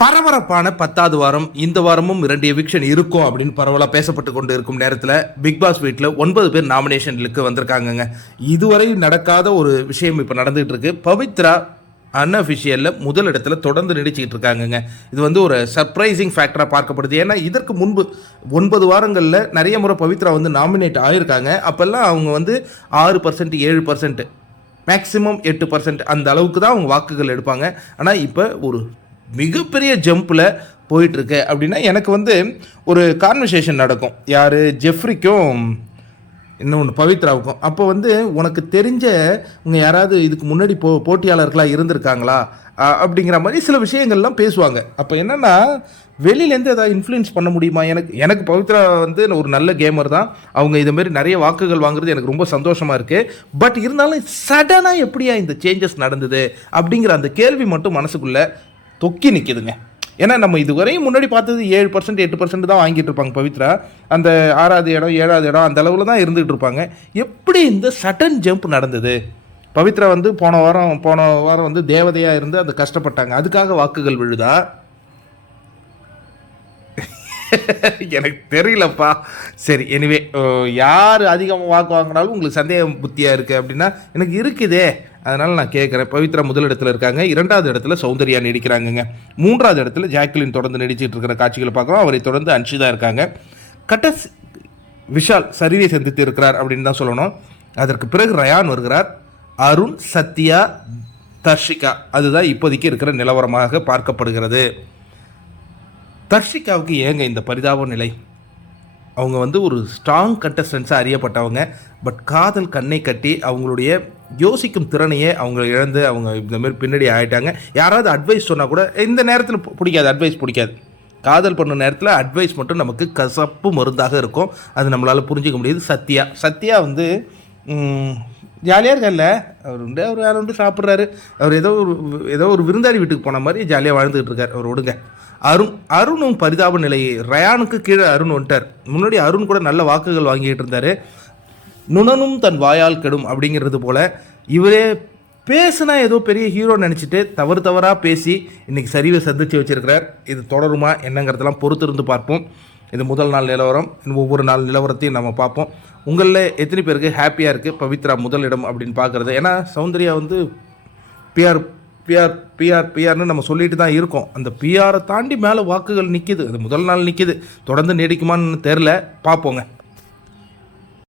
பரபரப்பான 10வது வாரம். இந்த வாரமும் 2 எவிக்ஷன் இருக்கும் அப்படின்னு பரவலாக பேசப்பட்டு கொண்டு இருக்கும் நேரத்தில் பிக் பாஸ் வீட்டில் 9 பேர் நாமினேஷனுக்கு வந்திருக்காங்கங்க. இதுவரை நடக்காத ஒரு விஷயம் இப்போ நடந்துகிட்டு இருக்கு. பவித்ரா அன்அஃபிஷியலில் முதல் இடத்துல தொடர்ந்து நீடிச்சிக்கிட்டு இருக்காங்கங்க. இது வந்து ஒரு சர்ப்ரைசிங் ஃபேக்டராக பார்க்கப்படுது. ஏன்னா இதற்கு முன்பு 9 வாரங்களில் நிறைய முறை பவித்ரா வந்து நாமினேட் ஆகியிருக்காங்க. அப்போல்லாம் அவங்க வந்து 6%, 7%, மேக்ஸிமம் 8% அந்த அளவுக்கு தான் அவங்க வாக்குகள் எடுப்பாங்க. ஆனால் இப்போ ஒரு மிகப்பெரிய ஜம்பில் போயிட்டுருக்கு. அப்படின்னா எனக்கு வந்து ஒரு கான்வர்சேஷன் நடக்கும், யார் ஜெஃப்ரிக்கும் இன்னொன்று பவித்ராவுக்கும். அப்போ வந்து உனக்கு தெரிஞ்ச உங்கள் யாராவது இதுக்கு முன்னாடி போட்டியாளர்களாக இருந்திருக்காங்களா அப்படிங்கிற மாதிரி சில விஷயங்கள்லாம் பேசுவாங்க. அப்போ என்னென்னா வெளியிலேருந்து எதாவது இன்ஃப்ளூயன்ஸ் பண்ண முடியுமா? எனக்கு பவித்ரா வந்து ஒரு நல்ல கேமர் தான். அவங்க இதுமாரி நிறைய வாக்குகள் வாங்குறது எனக்கு ரொம்ப சந்தோஷமாக இருக்குது. பட் இருந்தாலும் சடனாக எப்படியா இந்த சேஞ்சஸ் நடந்தது அப்படிங்கிற அந்த கேள்வி மட்டும் மனசுக்குள்ளே தொக்கி நிற்கிதுங்க. ஏன்னா நம்ம இதுவரையும் முன்னாடி பார்த்தது 7%, 8% தான் வாங்கிட்டு இருப்பாங்க பவித்ரா. அந்த 6வது இடம், 7வது இடம் அந்த அளவில் தான் இருந்துகிட்டு இருப்பாங்க. எப்படி இந்த சடன் ஜம்ப் நடந்தது? பவித்ரா வந்து போன வாரம் வந்து தேவதையாக இருந்து அந்த கஷ்டப்பட்டாங்க, அதுக்காக வாக்குகள் விழுதா? எனக்கு தெரியலப்பா. சரி, எனிவே யார் அதிகமாக வாக்கு வாங்கினாலும் உங்களுக்கு சந்தேகம் புத்தியாக இருக்குது அப்படின்னா எனக்கு இருக்குதே, அதனால் நான் கேட்குறேன். பவித்ரா முதலிடத்தில் இருக்காங்க. 2வது இடத்துல சௌந்தர்யா நீடிக்கிறாங்கங்க. 3வது இடத்துல ஜாக்லின் தொடர்ந்து நீடிச்சிட்டு இருக்கிற காட்சிகளை பார்க்குறோம். அவரை தொடர்ந்து அன்ஷிதா இருக்காங்க. விஷால் சரிவை சந்தித்து இருக்கிறார் அப்படின்னு தான் சொல்லணும். அதற்கு பிறகு ரயான் வருகிறார். அருண், சத்யா, தர்ஷிகா, அதுதான் இப்போதைக்கு இருக்கிற நிலவரமாக பார்க்கப்படுகிறது. தர்ஷிகாவுக்கு ஏங்க இந்த பரிதாப நிலை? அவங்க வந்து ஒரு ஸ்ட்ராங் கண்டஸ்டன்ஸாக அறியப்பட்டவங்க. பட் காதல் கண்ணை கட்டி அவங்களுடைய யோசிக்கும் திறனையே அவங்க இழந்து அவங்க இந்தமாரி பின்னாடி ஆகிட்டாங்க. யாராவது அட்வைஸ் சொன்னால் கூட இந்த நேரத்தில் பிடிக்காது, அட்வைஸ் பிடிக்காது. காதல் பண்ண நேரத்தில் அட்வைஸ் மட்டும் நமக்கு கசப்பு மருந்தாக இருக்கும். அது நம்மளால் புரிஞ்சிக்க முடியுது. சத்யா வந்து ஜாலியாக இருக்கல, அவர் யார் வந்து சாப்பிட்றாரு, அவர் ஏதோ ஒரு விருந்தாளி வீட்டுக்கு போன மாதிரி ஜாலியாக வாழ்ந்துகிட்டு இருக்கார். அவர் விடுங்க. அருணும் பரிதாப நிலை. ரயானுக்கு கீழே அருண் வந்துட்டார். முன்னாடி அருண் கூட நல்ல வாக்குகள் வாங்கிட்டு இருந்தார். நுணனும் தன் வாயால் கெடும் அப்படிங்கிறது போல் இவரே பேசுனா ஏதோ பெரிய ஹீரோ நினச்சிட்டு தவறாக பேசி இன்றைக்கி சரிவை சந்தித்து வச்சிருக்கிறார். இது தொடருமா என்னங்கிறதெல்லாம் பொறுத்திருந்து பார்ப்போம். இது முதல் நாள் நிலவரம். ஒவ்வொரு நாள் நிலவரத்தையும் நம்ம பார்ப்போம். உங்களில் எத்தனை பேருக்கு ஹாப்பியாக இருக்குது பவித்ரா முதலிடம் அப்படின்னு பார்க்குறது? ஏன்னா சௌந்தர்யா வந்து பிஆர்னு நம்ம சொல்லிட்டு தான் இருக்கோம். அந்த பிஆரை தாண்டி மேலே வாக்குகள் நிற்கிது. அது முதல் நாள் நிற்கிது. தொடர்ந்து நீடிக்குமான்னு தெரில, பார்ப்போங்க.